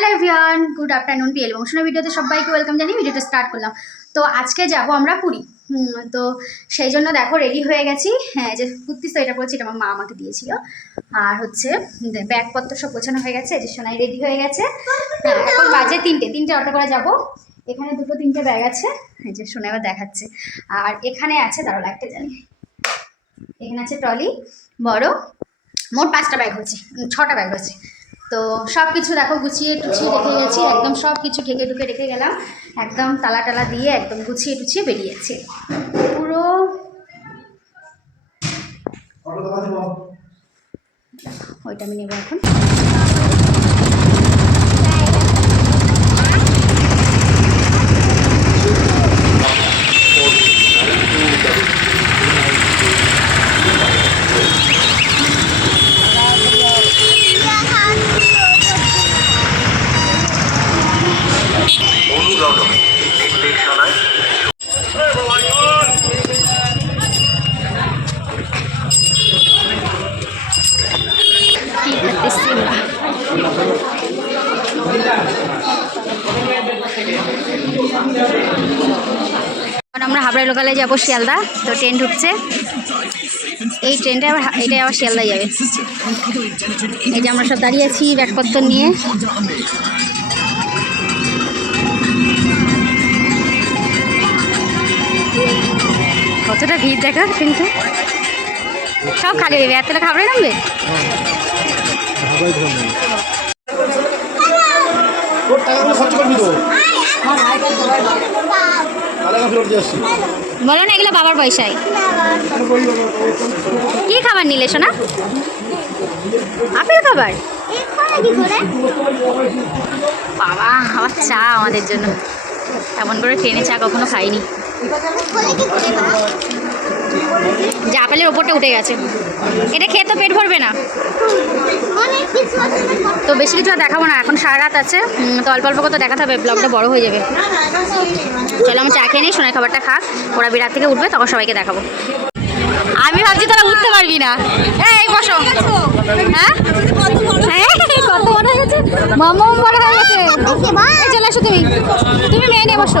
Hello everyone good afternoon পিএল বংশনা ভিডিওতে সবাইকে ওয়েলকাম জানিয়ে ভিডিওটা স্টার্ট করলাম। তো আজকে যাব আমরা পুরী। তো সেই জন্য দেখো রেডি হয়ে গেছি। হ্যাঁ যে কুর্তি সোয়েটার পরেছি, এটা আমার মা আমাকে দিয়েছিল। আর হচ্ছে ব্যাগপত্র সব গোছানো হয়ে গেছে যে সোনাই রেডি হয়ে গেছে। হ্যাঁ এখন বাজে তিনটে তিনটে অটো করে যাব। এখানে দুটো তিনটে ব্যাগ আছে, এই যে সোনা এবার দেখাচ্ছে। আর এখানে আছে দাঁড়ো একটা জানি এখানে আছে ট্রলি বড়, মোট পাঁচটা ব্যাগ হচ্ছে ছটা ব্যাগ হচ্ছে তো সব কিছু দেখো গুছিয়ে টুছিয়ে রেখে গেছি একদম সব কিছু ঢেকে ঢুকে রেখে গেলাম। একদম তালা টালা দিয়ে একদম গুছিয়ে টুছিয়ে বেরিয়েছে পুরো ওইটা আমি নেব এখন। হাবড়া লোকালে যাব শিয়ালদা, তো ট্রেন ঢুকছে। এই ট্রেনটা আবার এটাই আবার শিয়ালদা যাবে। এই যে আমরা সব দাঁড়িয়ে আছি ব্যাগপত্র নিয়ে। কতটা ভিড় দেখা কিন্তু। সব খালি হয়ে যাবে। এত লোক হাবড়ে নামবে? খরচ করবি তো টাকা ফেরত দিয়ে আসছি বলো না, এগুলো বাবার পয়সায়। কি খাবার নিলে, সোনা? আপেল খাবার? বাবা আবার চা আমাদের জন্য। এমন করে ট্রেনে চা কখনো খাইনি। যে আপেলের ওপরটা উঠে গেছে। এটা খেয়ে তো পেট ভরবে না। তো বেশি কিছু দেখাবো না এখন সারা রাত আছে তো অল্প অল্প করে দেখাতে হবে ব্লগটা বড় হয়ে যাবে। চলো আমি চা খেয়ে নিই সোনার খাবারটা খাক। ওরা বিরাট থেকে উঠবে তখন সবাইকে দেখাবো। আমি ভাবছি তোরা উঠতে পারবি না। এই বসো। হ্যাঁ? হ্যাঁ, বড় হয়ে গেছে। চলে আসো তুমি। তুমি মেয়ে নিয়ে বসো।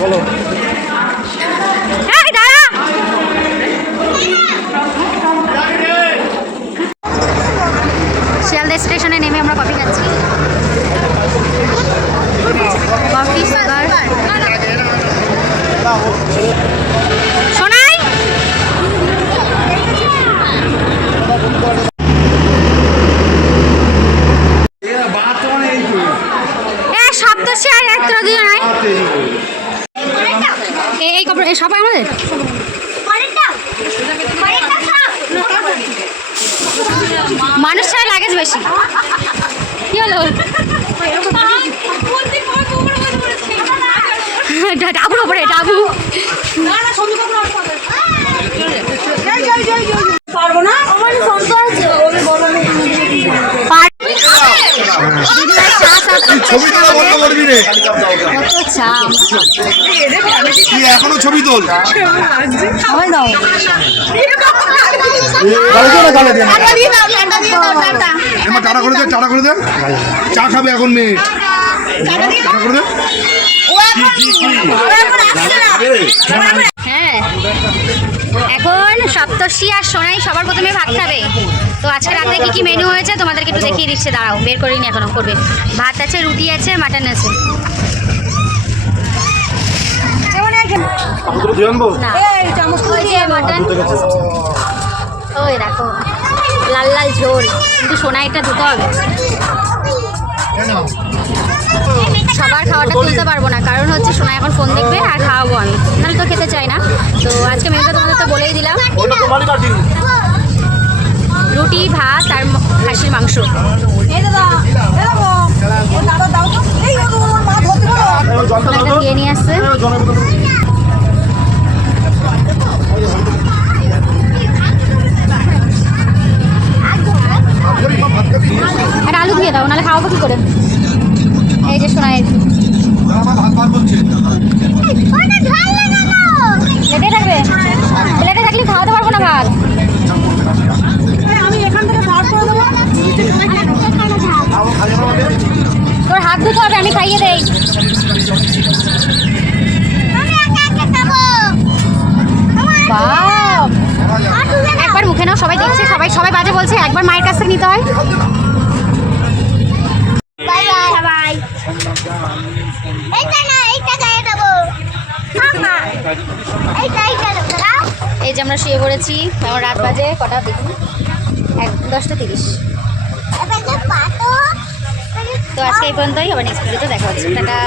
বলো শিয়ালদা স্টেশনে নেমে আমরা কফি খাচ্ছি। কফি সুগার শোনাই এ সপ্তর্ষি আর এক দুজন নাই এই কাপড় এই সবাই আমাদের? মানুষ ছাড়া লাগেজ বেশি। কি হলো? ডাবুর ওপরে ডাবু। কত চা তুই এখনও ছবি তোল। এবার টাটা করে দে টাটা করে দে। চা খাবে এখন মেয়ে। টাটা করে দে। হ্যাঁ। এখন সপ্তর্ষি আর সোনাই সবার প্রথমে ভাত খাবে। তো আজকে রাতে কি কি মেনু হয়েছে তোমাদেরকে একটু দেখিয়ে দিচ্ছে দাঁড়াও বের করিনি এখনও করবে। ভাত আছে রুটি আছে মাটন আছে। না ওই যে মাটন ওই দেখো লাল লাল ঝোল কিন্তু সোনাইটা ধুতে হবে সবার খাওয়াটা তুলতে পারব না কারণ হচ্ছে সোনা এখন ফোন দেখবে আর খাওয়াবো আমি নাহলে তো খেতে চাই না তো আজকে মেনুটা তোমাদের তো বলেই দিলাম রুটি ভাত আর খাসির মাংস দিয়ে নিয়ে আসছে আর আলু দিয়ে দাও, নাহলে খাওয়াবো কি করে? এই যে বলছে প্লেটে থাকবে? প্লেটে থাকলে খাওয়াতে পারব না ভাত। তোর হাত ধুতে হবে, আমি খাইয়ে দেই। একবার মুখে নাও সবাই দেখছে সবাই সবাই বাজে বলছে একবার মায়ের কাছ থেকে নিতে হয়। এই যে আমরা শুয়ে পড়েছি আমার রাত বাজে কটা দেখুন এক দশটা তিরিশ। তো আজকে এই পর্যন্তই আবার নেক্সট দেখা হচ্ছে। টাটা।